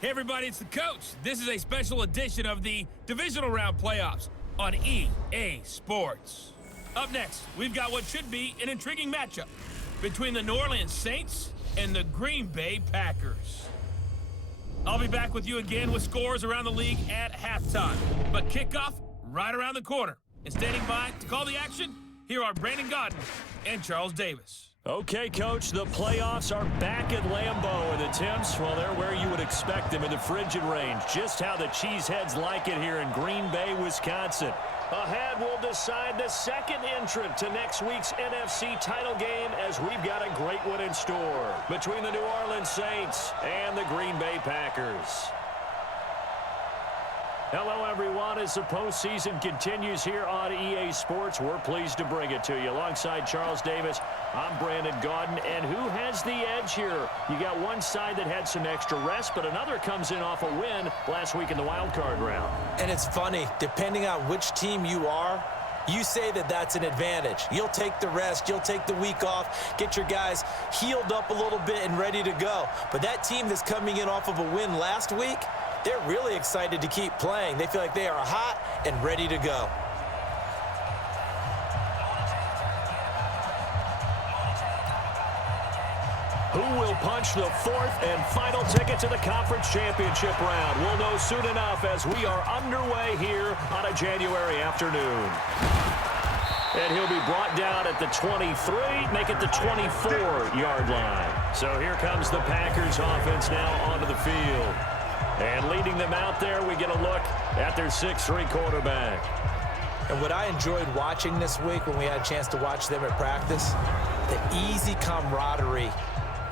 Hey everybody, it's the coach. This is a special edition of the Divisional Round Playoffs on EA Sports. Up next, we've got what should be an intriguing matchup between the New Orleans Saints and the Green Bay Packers. I'll be back with you again with scores around the league at halftime. But kickoff right around the corner. And standing by to call the action, here are Brandon Godden and Charles Davis. Okay, Coach, the playoffs are back at Lambeau, and the temps, well, they're where you would expect them in the frigid range. Just how the Cheeseheads like it here in Green Bay, Wisconsin. Ahead, we'll decide the second entrant to next week's NFC title game as we've got a great one in store between the New Orleans Saints and the Green Bay Packers. Hello, everyone. As the postseason continues here on EA Sports, we're pleased to bring it to you. Alongside Charles Davis, I'm Brandon Godden. And who has the edge here? You got one side that had some extra rest, but another comes in off a win last week in the wild card round. And it's funny, depending on which team you are, you say that that's an advantage. You'll take the rest, you'll take the week off, get your guys healed up a little bit and ready to go. But that team that's coming in off of a win last week, they're really excited to keep playing. They feel like they are hot and ready to go. Who will punch the fourth and final ticket to the conference championship round? We'll know soon enough as we are underway here on a January afternoon. And he'll be brought down at the 23, make it the 24-yard line. So here comes the Packers offense now onto the field. And leading them out there, we get a look at their 6'3" quarterback. And what I enjoyed watching this week when we had a chance to watch them at practice, the easy camaraderie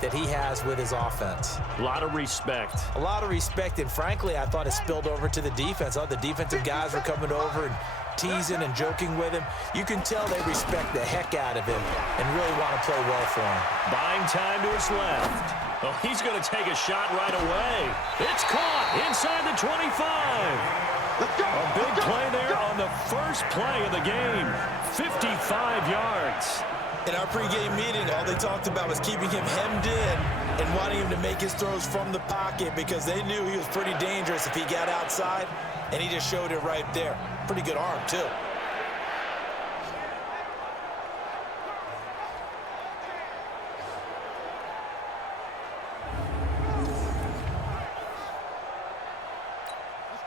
that he has with his offense. A lot of respect. A lot of respect, and frankly, I thought it spilled over to the defense. All the defensive guys were coming over and teasing and joking with him. You can tell they respect the heck out of him and really want to play well for him. Buying time to his left. Oh, he's going to take a shot right away. It's caught inside the 25. A big play there on the first play of the game. 55 yards. In our pregame meeting, all they talked about was keeping him hemmed in and wanting him to make his throws from the pocket because they knew he was pretty dangerous if he got outside, and he just showed it right there. Pretty good arm, too.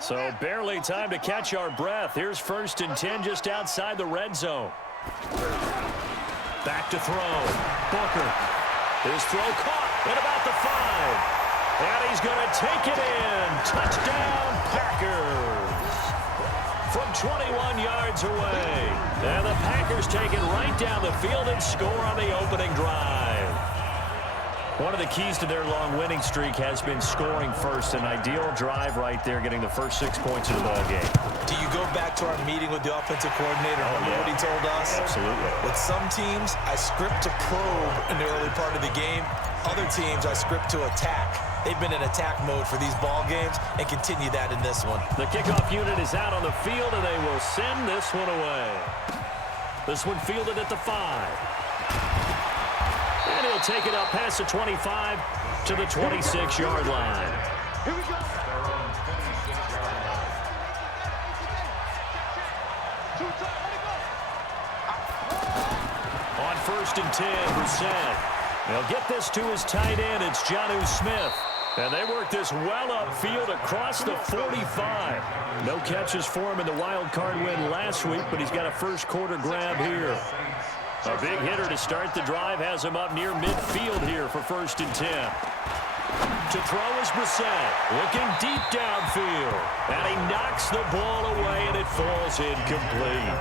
So barely time to catch our breath. Here's 1st and 10 just outside the red zone. Back to throw. Booker. His throw caught at about the 5. And he's going to take it in. Touchdown, Packers. From 21 yards away. And the Packers take it right down the field and score on the opening drive. One of the keys to their long winning streak has been scoring first. An ideal drive right there, getting the first 6 points of the ball game. Do you go back to our meeting with the offensive coordinator? Remember what he told us? Absolutely. With some teams, I script to probe in the early part of the game. Other teams, I script to attack. They've been in attack mode for these ball games and continue that in this one. The kickoff unit is out on the field, and they will send this one away. This one fielded at the 5. And he'll take it up past the 25 to the 26-yard line. Here we go. On 1st and 10, Brissett. They'll get this to his tight end. It's Jonnu Smith. And they work this well upfield across the 45. No catches for him in the wild card win last week, but he's got a first quarter grab here. A big hitter to start the drive has him up near midfield here for 1st and 10. To throw is Brissett, looking deep downfield. And he knocks the ball away, and it falls incomplete.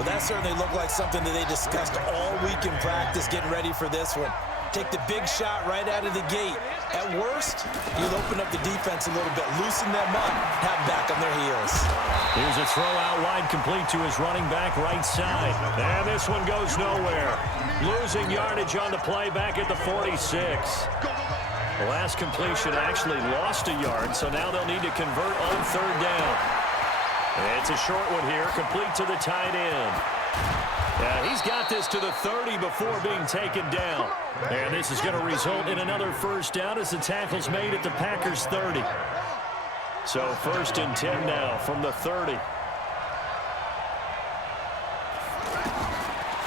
Well, that certainly looked like something that they discussed all week in practice, getting ready for this one. Take the big shot right out of the gate. At worst, you'll open up the defense a little bit, loosen them up, have them back on their heels. Here's a throw out wide, complete to his running back right side. And this one goes nowhere. Losing yardage on the play back at the 46. The last completion actually lost a yard, so now they'll need to convert on 3rd down. It's a short one here, complete to the tight end. Yeah, he's got this to the 30 before being taken down. And this is going to result in another first down as the tackle's made at the Packers' 30. So 1st and 10 now from the 30.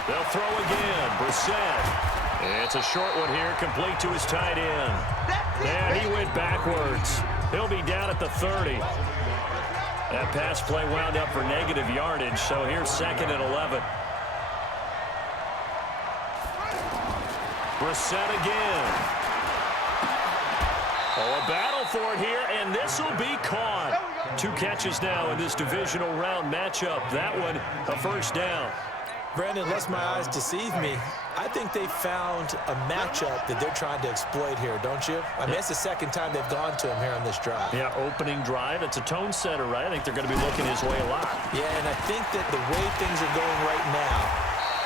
They'll throw again. Brissett. It's a short one here, complete to his tight end. And he went backwards. He'll be down at the 30. That pass play wound up for negative yardage, so here's 2nd and 11. Brissett again. Oh, a battle for it here, and this will be caught. 2 catches now in this divisional round matchup. That one, a first down. Brandon, lest my eyes deceive me, I think they found a matchup that they're trying to exploit here, don't you? I mean, it's the 2nd time they've gone to him here on this drive. Yeah, opening drive. It's a tone setter, right? I think they're going to be looking his way a lot. Yeah, and I think that the way things are going right now,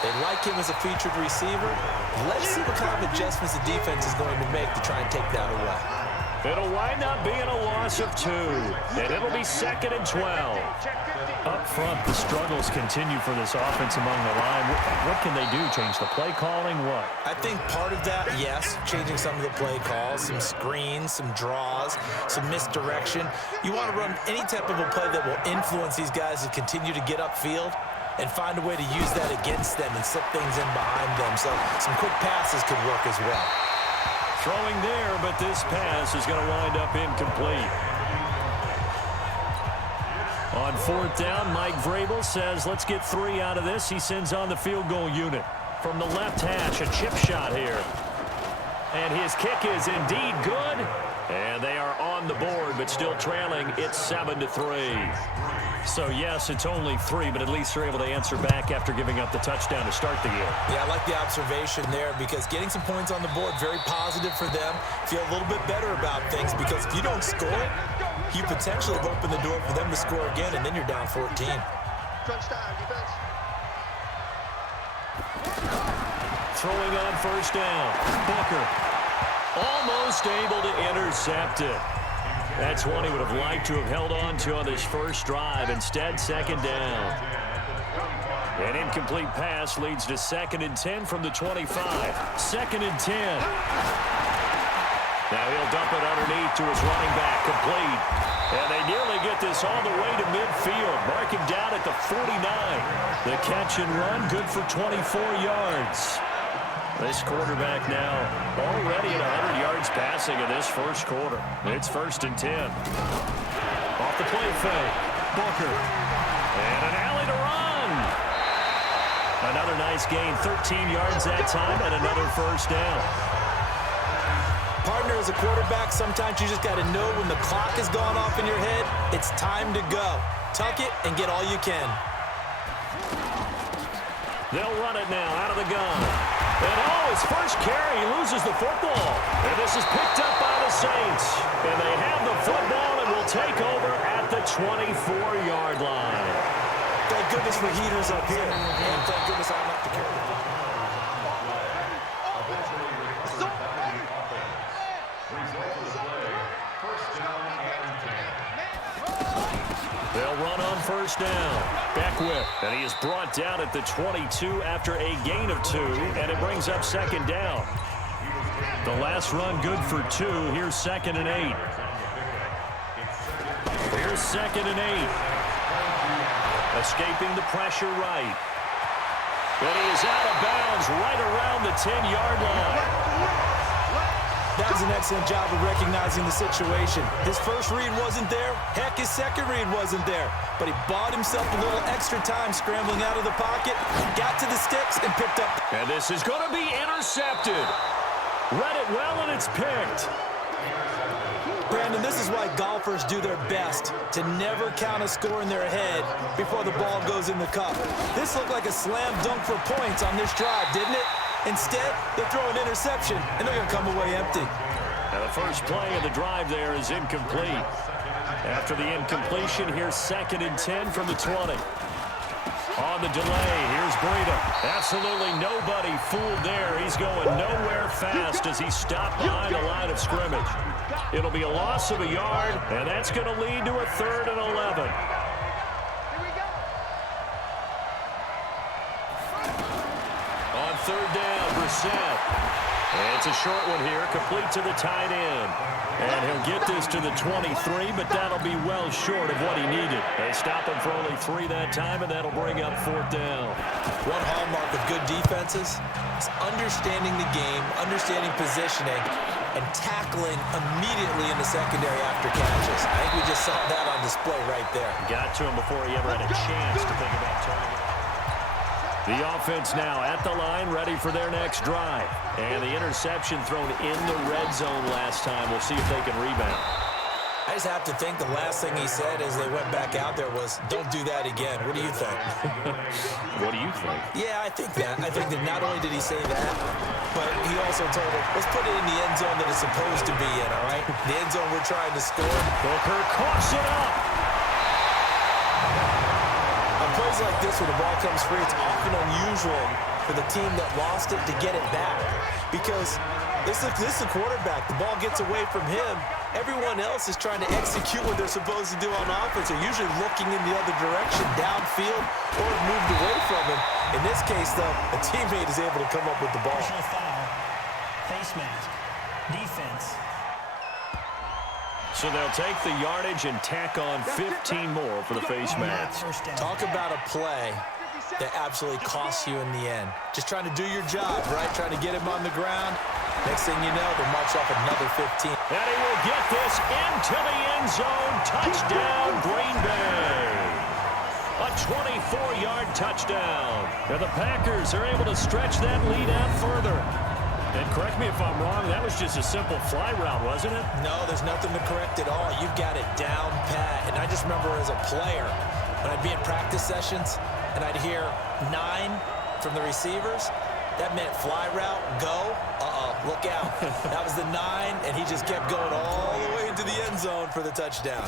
they like him as a featured receiver. Let's see what kind of adjustments the defense is going to make to try and take that away. It'll wind up being a loss of 2, and it'll be 2nd and 12. Up front, the struggles continue for this offense among the line. What can they do? Change the play calling? What? I think part of that, yes, changing some of the play calls, some screens, some draws, some misdirection. You want to run any type of a play that will influence these guys to continue to get upfield and find a way to use that against them and slip things in behind them. So some quick passes could work as well. Throwing there, but this pass is going to wind up incomplete. On 4th down, Mike Vrabel says, let's get 3 out of this. He sends on the field goal unit. From the left hash, a chip shot here. And his kick is indeed good. And they are on the board, but still trailing. It's 7-3. So, yes, it's only 3, but at least they're able to answer back after giving up the touchdown to start the game. Yeah, I like the observation there because getting some points on the board, very positive for them. Feel a little bit better about things because if you don't score, you potentially have opened the door for them to score again, and then you're down 14. Crunch time, defense. Throwing on 1st down. Booker almost able to intercept it. That's one he would have liked to have held on to on this first drive. Instead, 2nd down. An incomplete pass leads to 2nd and 10 from the 25. 2nd and 10. Now he'll dump it underneath to his running back, complete. And they nearly get this all the way to midfield. Mark him down at the 49. The catch and run, good for 24 yards. This quarterback now already at 100 yards passing in this first quarter. It's 1st and 10. Off the play fake. Booker. And an alley to run. Another nice gain, 13 yards that time, and another first down. Partner, as a quarterback, sometimes you just got to know when the clock has gone off in your head, it's time to go. Tuck it and get all you can. They'll run it now out of the gun. And his first carry, he loses the football. And this is picked up by the Saints. And they have the football and will take over at the 24-yard line. Thank goodness for heaters up here. And thank goodness I'm not the carry. They'll run on 1st down. Beckwith, and he is brought down at the 22 after a gain of 2, and it brings up 2nd down. The last run good for 2. Here's 2nd and 8. Here's 2nd and 8. Escaping the pressure right. And he is out of bounds right around the 10-yard line. That was an excellent job of recognizing the situation. His first read wasn't there. Heck, his second read wasn't there. But he bought himself a little extra time scrambling out of the pocket, got to the sticks, and picked up. And this is going to be intercepted. Read it well, and it's picked. Brandon, this is why golfers do their best to never count a score in their head before the ball goes in the cup. This looked like a slam dunk for points on this drive, didn't it? Instead, they throw an interception, and they're going to come away empty. Now the first play of the drive there is incomplete. After the incompletion, here's 2nd and 10 from the 20. On the delay, here's Breida. Absolutely nobody fooled there. He's going nowhere fast as he stopped behind the line of scrimmage. It'll be a loss of a yard, and that's going to lead to a 3rd and 11. third down, Brissett. And it's a short one here, complete to the tight end. And he'll get this to the 23, but that'll be well short of what he needed. They stop him for only 3 that time, and that'll bring up fourth down. One hallmark of good defenses is understanding the game, understanding positioning, and tackling immediately in the secondary after catches. I think we just saw that on display right there. Got to him before he ever had a chance to think about turning it. The offense now at the line, ready for their next drive. And the interception thrown in the red zone last time. We'll see if they can rebound. I just have to think the last thing he said as they went back out there was, don't do that again. What do you think? What do you think? Yeah, I think that. I think that not only did he say that, but he also told him, let's put it in the end zone that it's supposed to be in, all right? The end zone we're trying to score. Booker coughs it up. On plays like this where the ball comes free, it's often unusual for the team that lost it to get it back. Because this is a quarterback. The ball gets away from him. Everyone else is trying to execute what they're supposed to do on offense. They're usually looking in the other direction, downfield, or moved away from him. In this case, though, a teammate is able to come up with the ball. Personal foul, face mask, defense. So they'll take the yardage and tack on 15 more for the face mask. Talk about a play that absolutely costs you in the end. Just trying to do your job, right? Trying to get him on the ground. Next thing you know, they march off another 15. And he will get this into the end zone. Touchdown, Green Bay. A 24-yard touchdown. And the Packers are able to stretch that lead out further. And correct me if I'm wrong, that was just a simple fly route, wasn't it? No, there's nothing to correct at all. You've got it down pat. And I just remember as a player, when I'd be in practice sessions and I'd hear 9 from the receivers, that meant fly route, go, look out. That was the 9, and he just kept going all the way into the end zone for the touchdown.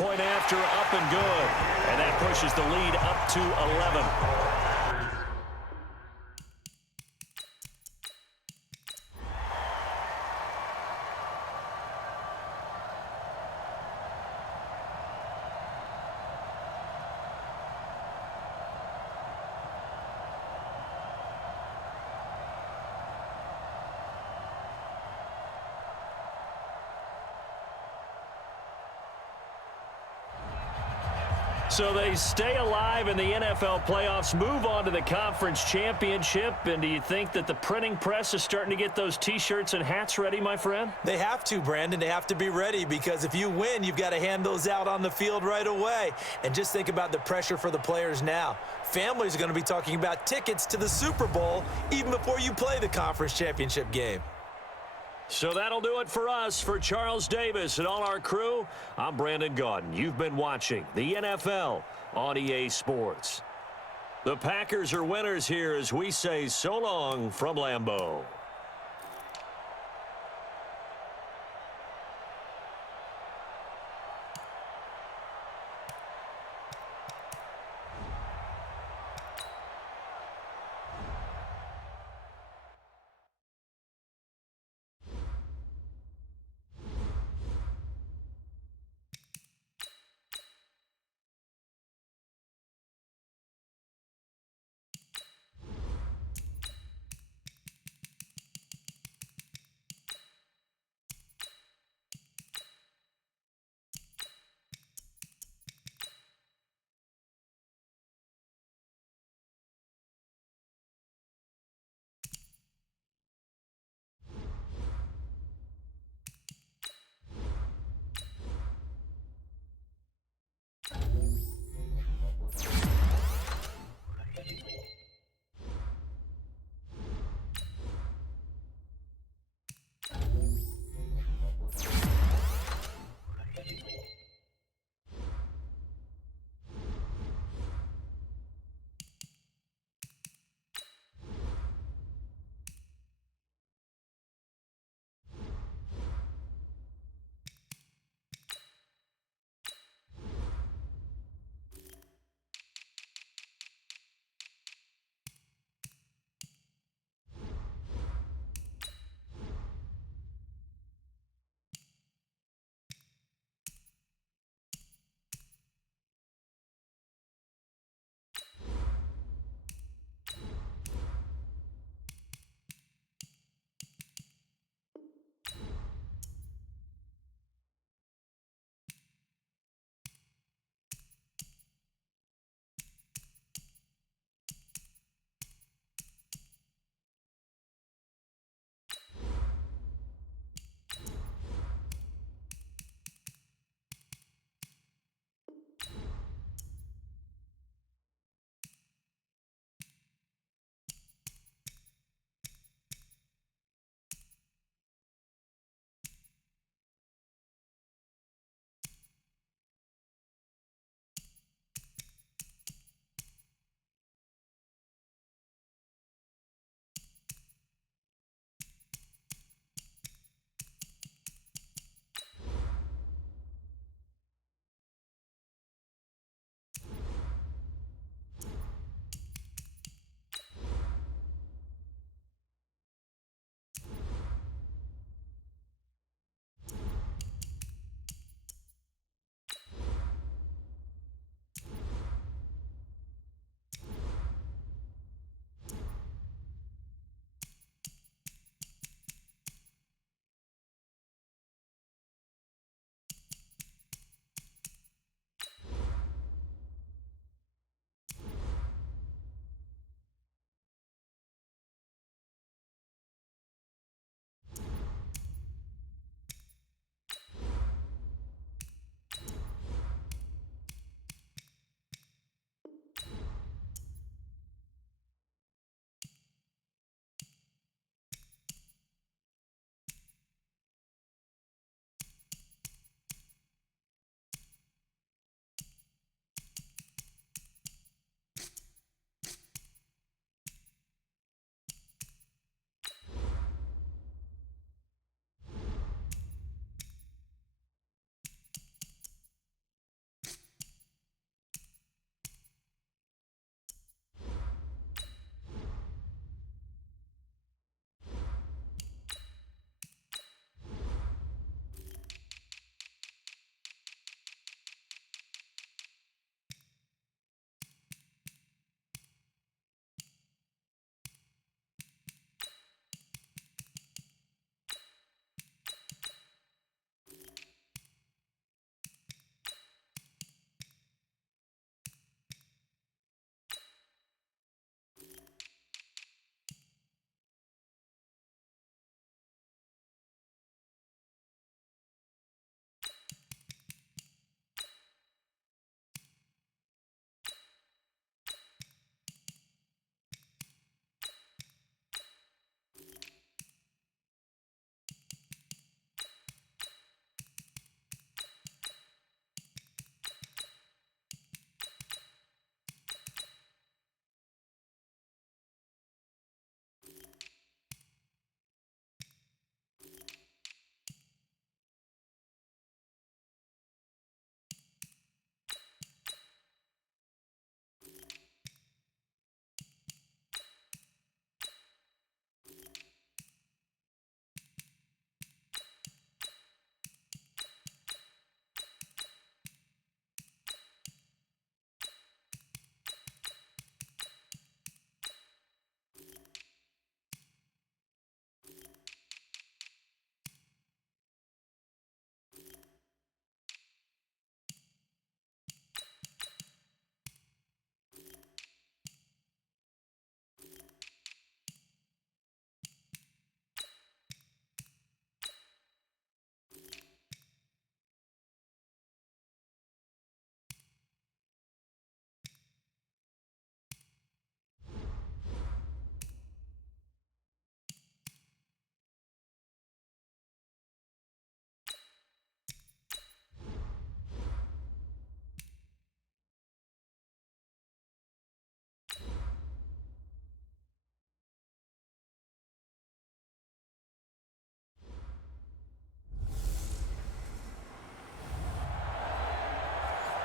Point after, up and good. And that pushes the lead up to 11. So they stay alive in the NFL playoffs, move on to the conference championship. And do you think that the printing press is starting to get those T-shirts and hats ready, my friend? They have to, Brandon. They have to be ready because if you win, you've got to hand those out on the field right away. And just think about the pressure for the players now. Families are going to be talking about tickets to the Super Bowl even before you play the conference championship game. So that'll do it for us. For Charles Davis and all our crew, I'm Brandon Gaudin. You've been watching the NFL on EA Sports. The Packers are winners here as we say so long from Lambeau.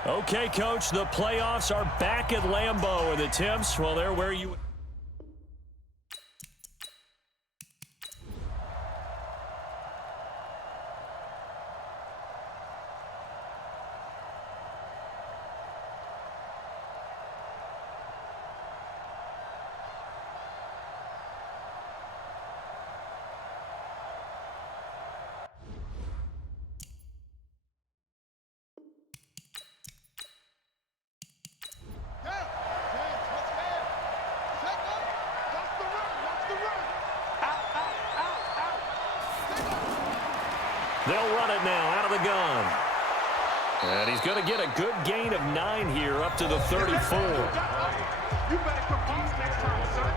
Okay, Coach, the playoffs are back at Lambeau, and the Temps, well, they're where you... They'll run it now out of the gun. And he's going to get a good gain of 9 here up to the 34. You better quit balls next time, son.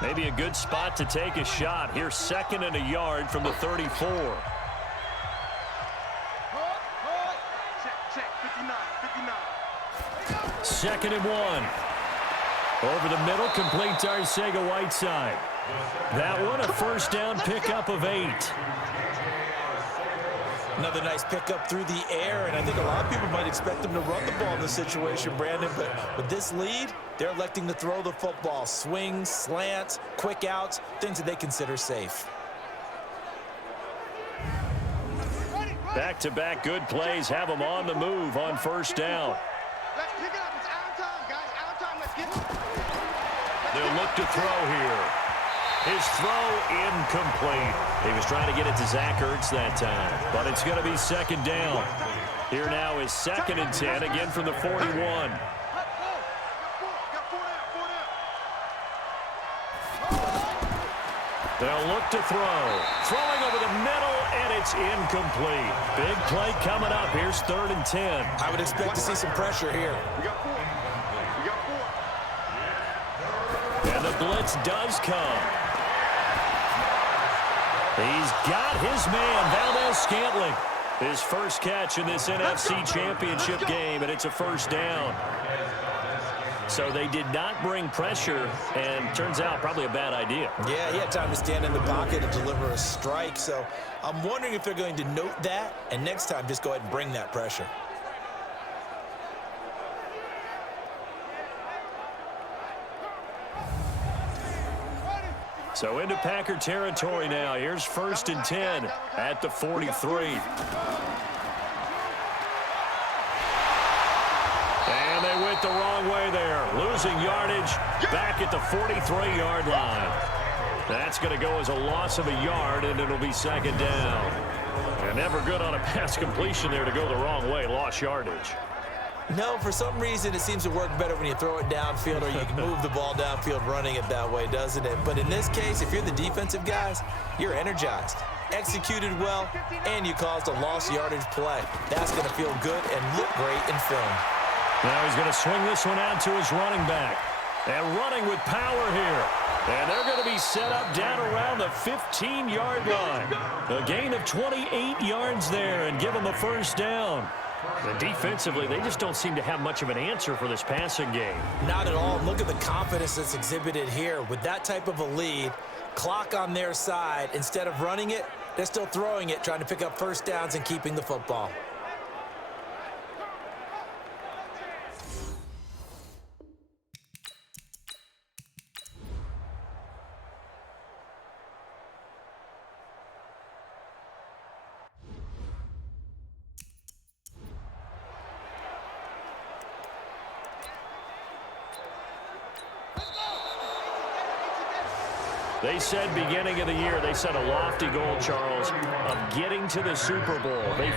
Maybe a good spot to take a shot. Here's 2nd and a yard from the 34. Check, 59, 59. 2nd and 1. Over the middle, complete to Arcega-Whiteside. That one, a first down pickup of 8. Another nice pickup through the air, and I think a lot of people might expect them to run the ball in this situation, Brandon, but with this lead, they're electing to throw the football. Swings, slants, quick outs, things that they consider safe. Back-to-back good plays have them on the move on first down. Let's pick it up. It's out of time, guys. Out of time. Let's get it. They'll look to throw here. His throw incomplete. He was trying to get it to Zach Ertz that time, but it's going to be 2nd down. Here now is 2nd and 10, again from the 41. They'll look to throw. Throwing over the middle, and it's incomplete. Big play coming up. Here's 3rd and 10. I would expect to see some pressure here. We got 4. We got 4. And the blitz does come. He's got his man, Valdez-Scantling. His first catch in this NFC Championship game, and it's a first down. So they did not bring pressure, and turns out probably a bad idea. Yeah, he had time to stand in the pocket and deliver a strike, so I'm wondering if they're going to note that, and next time just go ahead and bring that pressure. So into Packer territory now. Here's 1st and 10 at the 43. And they went the wrong way there. Losing yardage back at the 43-yard line. That's going to go as a loss of a yard, and it'll be 2nd down. And never good on a pass completion there to go the wrong way. Lost yardage. No, for some reason, it seems to work better when you throw it downfield or you can move the ball downfield running it that way, doesn't it? But in this case, if you're the defensive guys, you're energized, executed well, and you caused a lost yardage play. That's going to feel good and look great in film. Now he's going to swing this one out to his running back. And running with power here. And they're going to be set up down around the 15-yard line. A gain of 28 yards there and give them a first down. And defensively, they just don't seem to have much of an answer for this passing game. Not at all. Look at the confidence that's exhibited here. With that type of a lead, clock on their side, instead of running it, they're still throwing it, trying to pick up first downs and keeping the football. They said beginning of the year, they set a lofty goal, Charles, of getting to the Super Bowl. They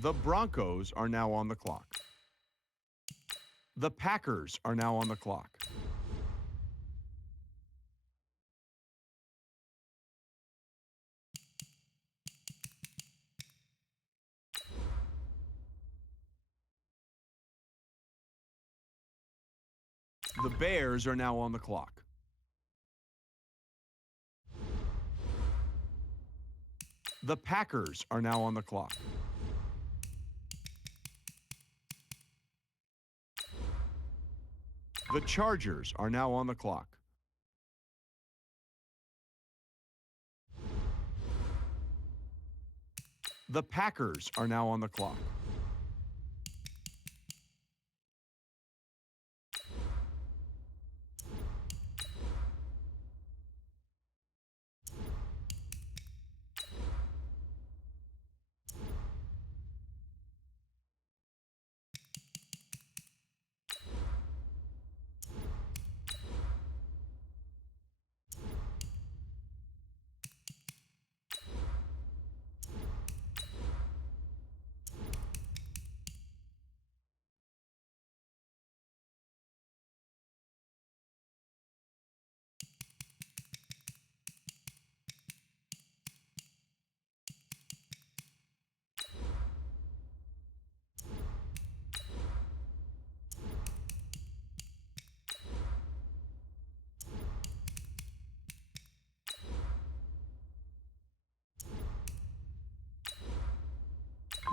The Broncos are now on the clock. The Packers are now on the clock. The Bears are now on the clock. The Packers are now on the clock. The Chargers are now on the clock. The Packers are now on the clock.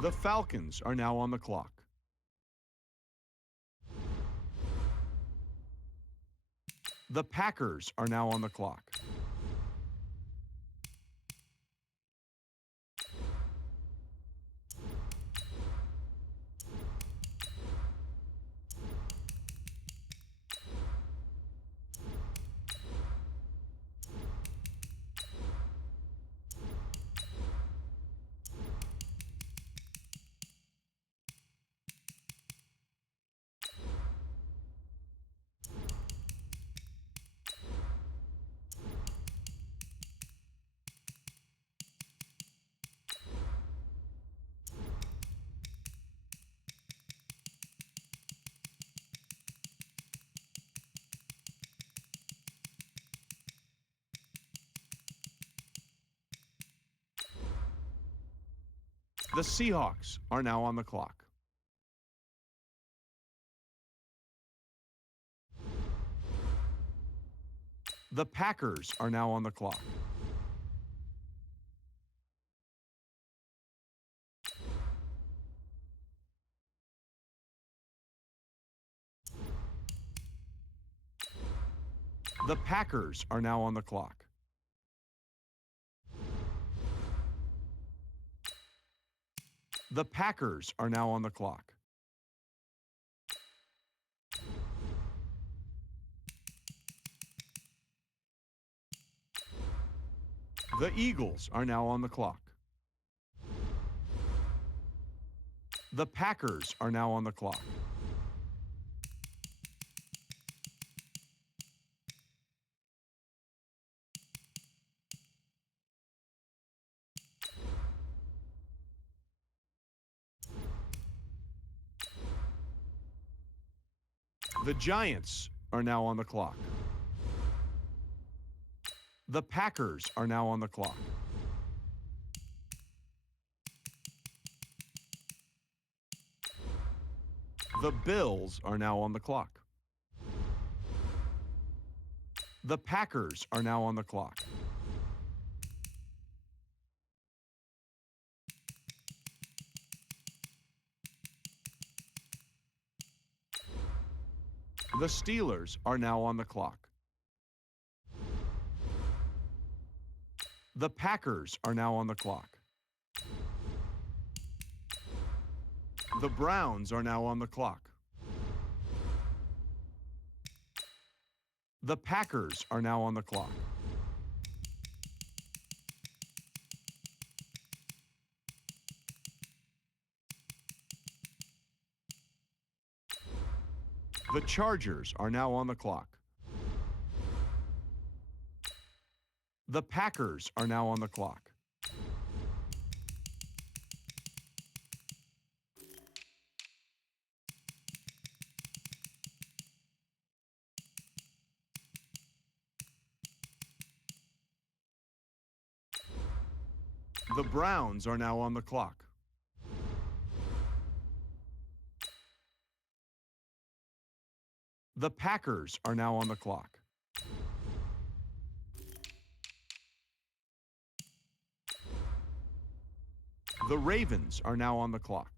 The Falcons are now on the clock. The Packers are now on the clock. The Seahawks are now on the clock. The Packers are now on the clock. The Packers are now on the clock. The Packers are now on the clock. The Eagles are now on the clock. The Packers are now on the clock. The Giants are now on the clock. The Packers are now on the clock. The Bills are now on the clock. The Packers are now on the clock. The Steelers are now on the clock. The Packers are now on the clock. The Browns are now on the clock. The Packers are now on the clock. The Chargers are now on the clock. The Packers are now on the clock. The Browns are now on the clock. The Packers are now on the clock. The Ravens are now on the clock.